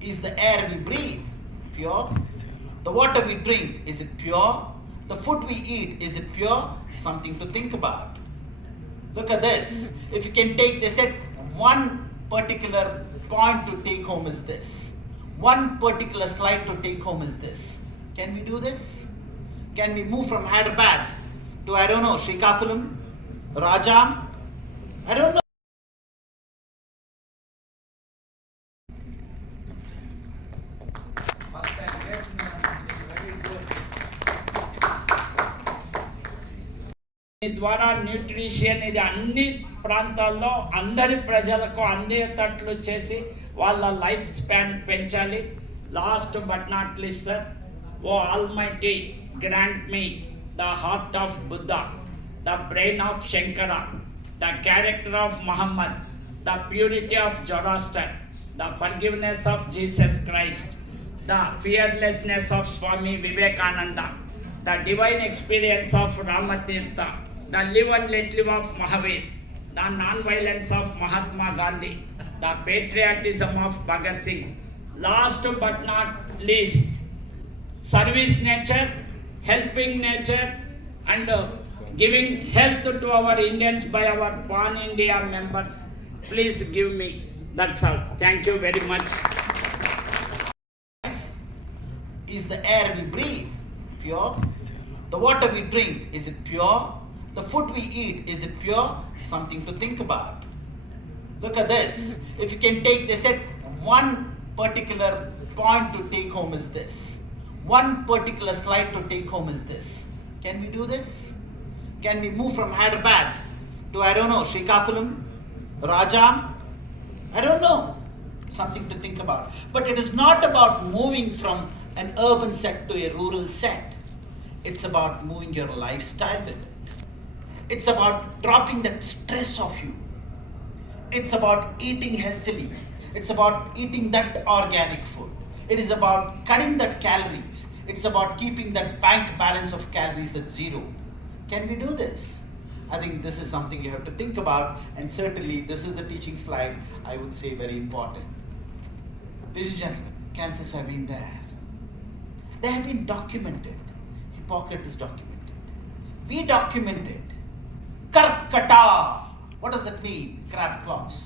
Is the air we breathe pure? The water we drink, is it pure? The food we eat, is it pure? Something to think about. Look at this. If you can take, they said one particular point to take home is this. One particular slide to take home is this. Can we do this? Can we move from Hyderabad to, I don't know, Srikakulam, Rajam? I don't know. ఈ ద్వారా nutrition ఇది అన్ని ప్రాంతాల్లో అందరి ప్రజలకు అందేటట్లు చేసి వాళ్ళ లైఫ్ స్పాన్ పెంచాలి. Last but not least sir, oh almighty grant me the heart of Buddha, the brain of Shankara, the character of Muhammad, the purity of Zoroaster, the forgiveness of Jesus Christ, the fearlessness of Swami Vivekananda, the divine experience of Ramatirtha, the live and let live of Mahavir, the non-violence of Mahatma Gandhi, the patriotism of Bhagat Singh. Last but not least, service nature, helping nature, and giving health to our Indians by our Pan India members. Please give me. That's all. Thank you very much. Is the air we breathe pure? The water we drink, is it pure? The food we eat, is it pure? Something to think about. Look at this. If you can take, they said one particular point to take home is this. One particular slide to take home is this. Can we do this? Can we move from Hyderabad to, I don't know, Srikakulam, Rajam? I don't know. Something to think about. But it is not about moving from an urban set to a rural set. It's about moving your lifestyle with it. It's about dropping that stress off you. It's about eating healthily. It's about eating that organic food. It is about cutting that calories. It's about keeping that bank balance of calories at zero. Can we do this? I think this is something you have to think about, and certainly this is the teaching slide, I would say, very important. Ladies and gentlemen, cancers have been there. They have been documented. Hippocrates documented. We documented. Karkata. What does that mean? Crab claws.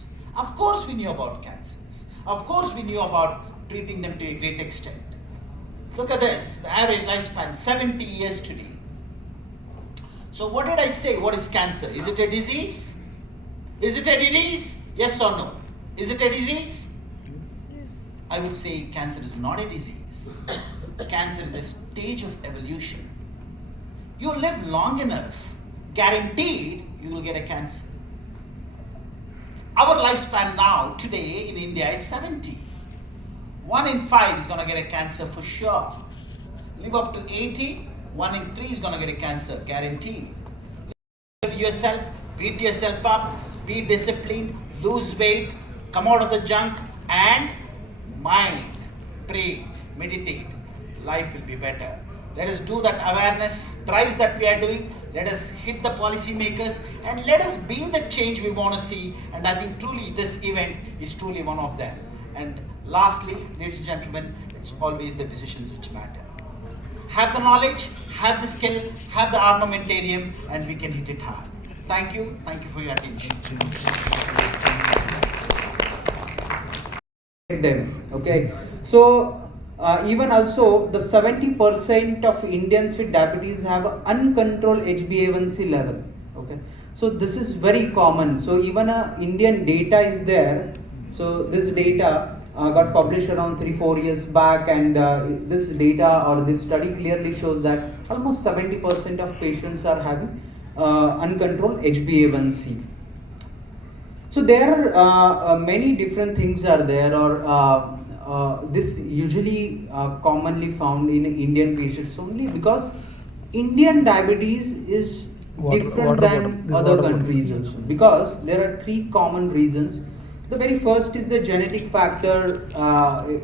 Of course we knew about cancers. Of course we knew about treating them to a great extent. Look at this. The average lifespan, 70 years today. So what did I say? What is cancer? Is it a disease? Is it a disease? Yes or no? Is it a disease? I would say cancer is not a disease. Cancer is a stage of evolution. You live long enough, guaranteed you will get a cancer. Our lifespan now, today in India, is 70. 1 in 5 is going to get a cancer for sure. Live up to 80, 1 in 3 is going to get a cancer, guaranteed. Live yourself, beat yourself up, be disciplined, lose weight, come out of the junk, and mind, pray, meditate. Life will be better. Let us do that awareness drives that we are doing. Let us hit the policy makers and let us be the change we want to see. And I think truly this event is truly one of them. And lastly, ladies and gentlemen, it's always the decisions which matter. Have the knowledge, have the skill, have the armamentarium, and we can hit it hard. Thank you. Thank you for your attention. Them. Okay. So even also the 70% of Indians with diabetes have uncontrolled HbA1c level. Okay. So this is very common. So even Indian data is there. So this data got published around 3-4 years back, and this data or this study clearly shows that almost 70% of patients are having uncontrolled HbA1c. So there are many different things are there, or this usually commonly found in Indian patients only, because Indian diabetes is different than other countries also, because there are 3 common reasons. The very first is the genetic factor.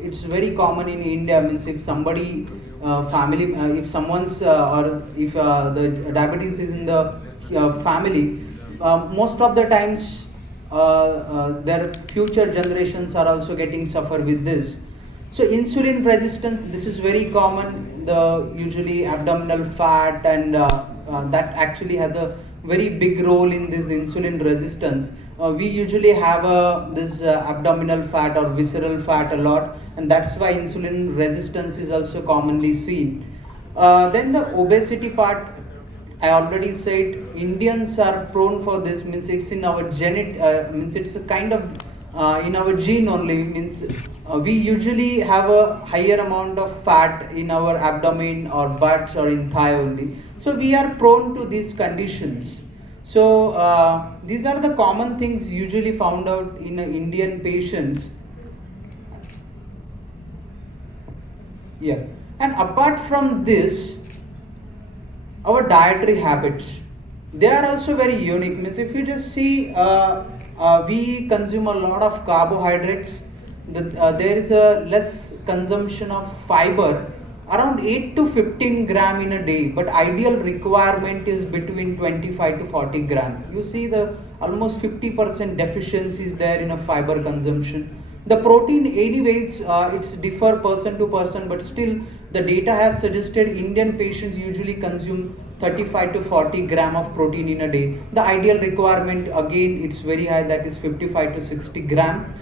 It's very common in India. Means if somebody family, if someone's or if the diabetes is in the family, most of the times their future generations are also getting suffer with this. So insulin resistance, this is very common, the usually abdominal fat, and that actually has a very big role in this insulin resistance. We usually have this abdominal fat or visceral fat a lot, and that's why insulin resistance is also commonly seen. Then the obesity part, I already said Indians are prone for this, means it's in our means it's a kind of in our gene only, means we usually have a higher amount of fat in our abdomen or butts or in thigh only. So we are prone to these conditions. So these are the common things usually found out in Indian patients. Yeah, and apart from this, our dietary habits, they are also very unique, means if you just see we consume a lot of carbohydrates, there is a less consumption of fiber, around 8 to 15 gram in a day, but ideal requirement is between 25 to 40 gram. You see the almost 50% deficiency is there in a fiber consumption. The protein anyways, it's differ person to person, but still the data has suggested Indian patients usually consume 35 to 40 gram of protein in a day. The ideal requirement again it's very high, that is 55 to 60 gram.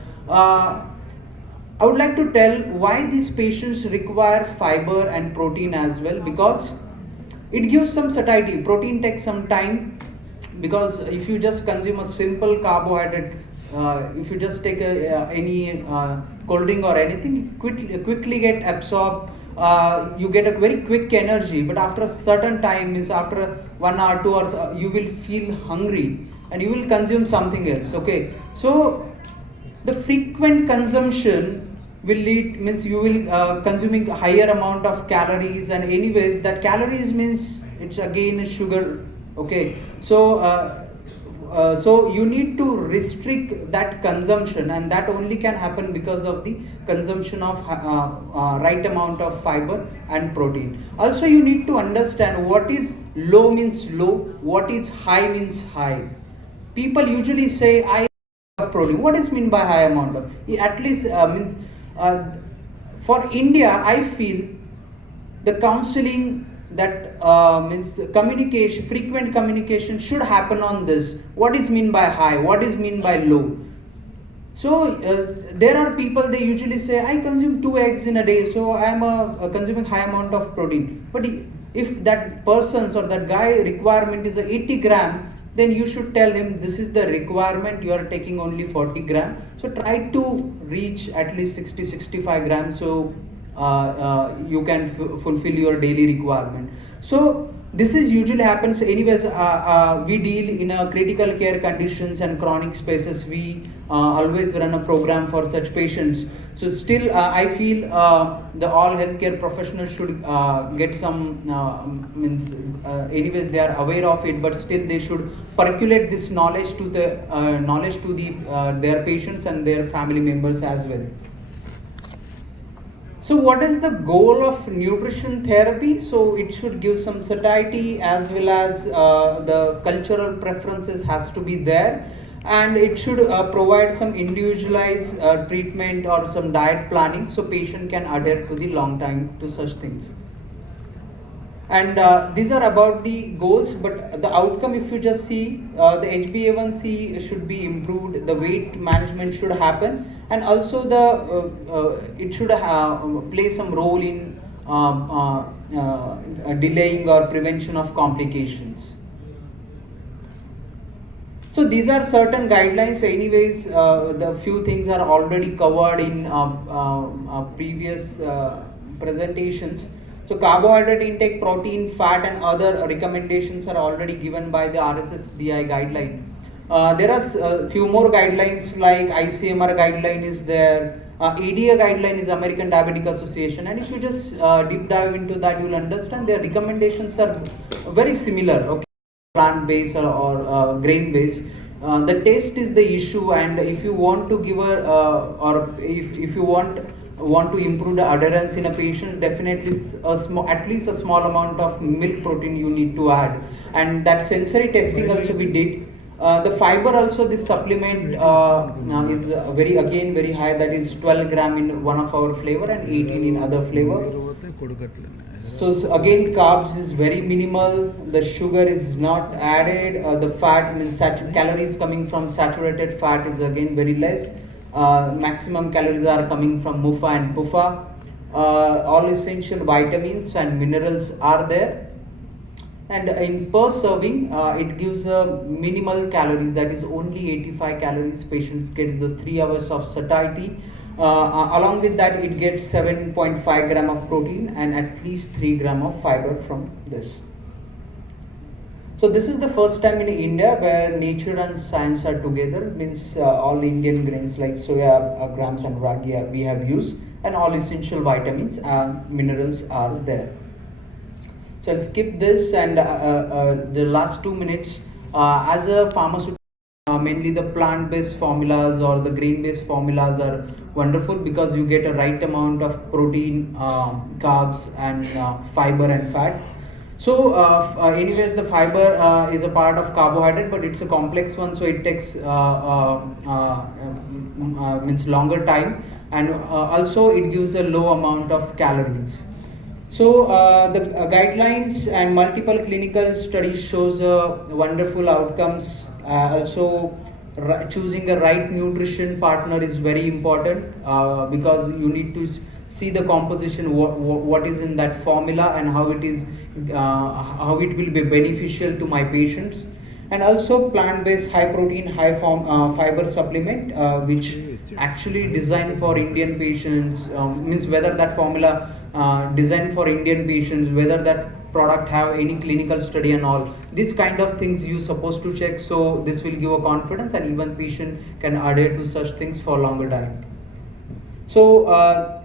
I would like to tell why these patients require fiber and protein as well, because it gives some satiety. Protein takes some time, because if you just consume a simple carbohydrate, if you just take any cold drink or anything, quickly get absorbed. You get a very quick energy, but after a certain time, means after 1 hour, 2 hours, you will feel hungry and you will consume something else. Okay, so the frequent consumption will lead, means you will consuming higher amount of calories, and anyways that calories means it's again sugar. Okay, so so you need to restrict that consumption, and that only can happen because of the consumption of right amount of fiber and protein. Also you need to understand what is low means low, what is high means high. People usually say I have protein. What is mean by high amount of? At least means for India, I feel the counseling, that means communication, frequent communication should happen on this. What is mean by high? What is mean by low? So there are people, they usually say I consume 2 eggs in a day, so I am consuming high amount of protein. But if that person's or that guy requirement is 80 gram, then you should tell him this is the requirement, you are taking only 40 gram. So try to reach at least 60-65 grams, so you can fulfill your daily requirement. So this is usually happens anyways. We deal in a critical care conditions and chronic spaces. We always run a program for such patients. So still I feel the all healthcare professionals should get some means anyways they are aware of it, but still they should percolate this knowledge to the their patients and their family members as well. So what is the goal of nutrition therapy? So it should give some satiety, as well as the cultural preferences has to be there, and it should provide some individualized treatment or some diet planning, so patient can adhere to the long time to such things. And these are about the goals, but the outcome, if you just see, the HbA1c should be improved, the weight management should happen, and also the it should play some role in delaying or prevention of complications. So these are certain guidelines. So anyways, the few things are already covered in previous presentations. So carbohydrate intake, protein, fat, and other recommendations are already given by the RSSDI guideline. There are few more guidelines, like ICMR guideline is there, ADA guideline is American Diabetic Association, and if you just deep dive into that, you will understand their recommendations are very similar. Okay, plant-based or grain-based. The taste is the issue, and if you want to give a or if you want to improve the adherence in a patient, definitely at least a small amount of milk protein you need to add. And that sensory testing also we did. The fiber also, this supplement is very high, that is 12 gram in one of our flavor and 18 in other flavor. So again, carbs is very minimal, the sugar is not added, the fat means calories coming from saturated fat is again very less. Maximum calories are coming from MUFA and PUFA. All essential vitamins and minerals are there. And in per serving, it gives a minimal calories, that is only 85 calories. Patients gets the 3 hours of satiety. Along with that, it gets 7.5 gram of protein and at least 3 gram of fiber from this. So this is the first time in India where nature and science are together, means all Indian grains like soya, grams and ragi we have used, and all essential vitamins and minerals are there. So I'll skip this, and the last 2 minutes, as a pharmaceutical, mainly the plant-based formulas or the grain-based formulas are wonderful because you get a right amount of protein, carbs and fiber and fat. So anyways, the fiber is a part of carbohydrate, but it's a complex one, so it takes means longer time, and also it gives a low amount of calories. So the guidelines and multiple clinical studies shows wonderful outcomes. Also, choosing a right nutrition partner is very important because you need to see the composition, what is in that formula and how it is, how it will be beneficial to my patients. And also plant-based high protein, high fiber supplement, which actually designed for Indian patients, means whether that formula designed for Indian patients, whether that product have any clinical study and all. These kind of things you supposed to check, so this will give a confidence and even patient can adhere to such things for longer time. So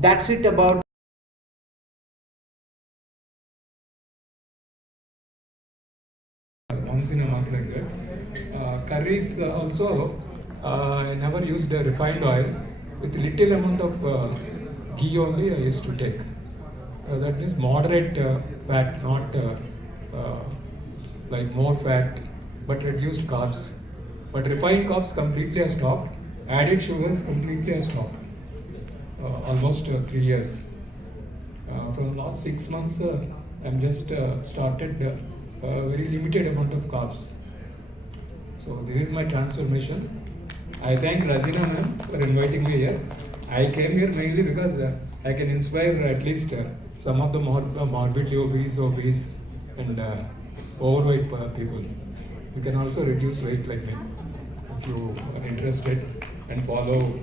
that's it about once in a month like that. Curries also, I never used a refined oil. With little amount of ghee only I used to take. That means moderate fat, not like more fat, but reduced carbs. But refined carbs completely I stopped. Added sugars completely I stopped. Almost 3 years. From last 6 months, I'm just started very limited amount of carbs. So this is my transformation. I thank Razina ma'am for inviting me here. I came here mainly because I can inspire at least some of the morbidly obese and overweight people. You can also reduce weight like me if you are interested and follow